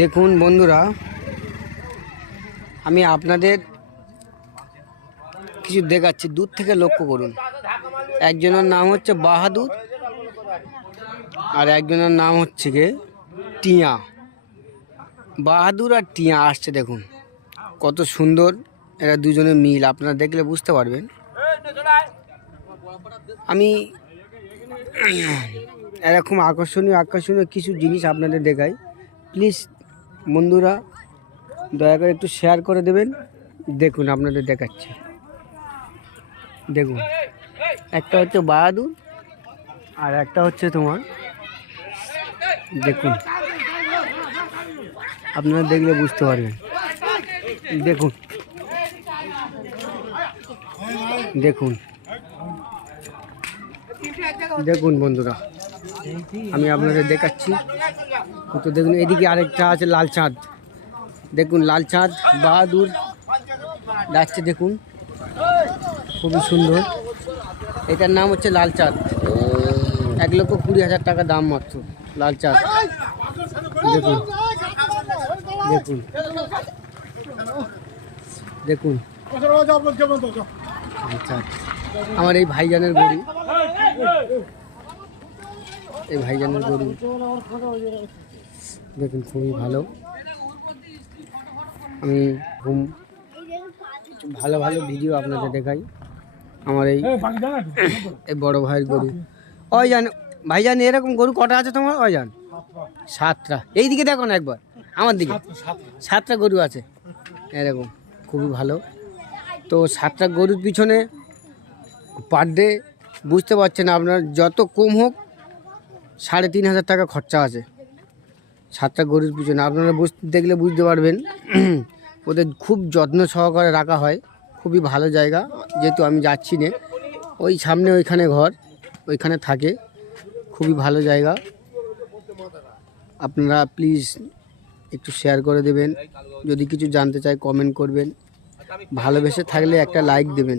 দেখুন বন্ধুরা, আমি আপনাদের কিছু দেখাচ্ছি, দূর থেকে লক্ষ্য করুন। একজনের নাম হচ্ছে বাহাদুর আর একজনের নাম হচ্ছে গিয়ে টিয়া। বাহাদুর আর টিয়া আসছে, দেখুন কত সুন্দর এরা দুজনে মিল, আপনারা দেখলে বুঝতে পারবেন। আমি এরকম আকর্ষণীয় কিছু জিনিস আপনাদের দেখাই। প্লিজ বন্ধুরা দয়া করে একটু শেয়ার করে দেবেন। দেখুন আপনাদের দেখাচ্ছি, দেখুন একটা হচ্ছে বাহাদুর আর একটা হচ্ছে তোমার, দেখুন আপনারা দেখলে বুঝতে পারবেন। দেখুন দেখুন দেখুন বন্ধুরা, আমি আপনাদের দেখাচ্ছি। তো দেখুন এদিকে আরেকটা আছে লাল চাঁদ, দেখুন লাল চাঁদ বাহাদুর যাচ্ছে, দেখুন খুবই সুন্দর। এটার নাম হচ্ছে লাল চাঁদ, 1,20,000 টাকা দাম মাত্র লাল চাঁদ। দেখুন দেখুন দেখুন আচ্ছা, আমার এই ভাইজানের গরু, এই ভাইজানের গরু দেখুন খুবই ভালো। আমি ভালো ভালো ভিডিও আপনাদের দেখাই। আমার এই বড় ভাইয়ের গরু। ওই জান ভাইজান, এরকম গরু কটা আছে তোমার? ওই জান 7টা। এই দিকে দেখো না একবার, আমার দিকে 7টা গরু আছে এরকম, খুবই ভালো। তো 7টা গরুর পিছনে পার ডে বুঝতে পারছেন আপনার, যত কম হোক 3,500 টাকা খরচা আছে 7টা গরুর পিছনে। আপনারা দেখলে বুঝতে পারবেন। ওদের খুব যত্ন সহকারে রাখা হয়, খুবই ভালো জায়গা। যেহেতু আমি যাচ্ছি না, ওই সামনে ওইখানে ঘর, ওইখানে থাকে, খুবই ভালো জায়গা। আপনারা প্লিজ একটু শেয়ার করে দেবেন, যদি কিছু জানতে চাই কমেন্ট করবেন, ভালোবেসে থাকলে একটা লাইক দেবেন।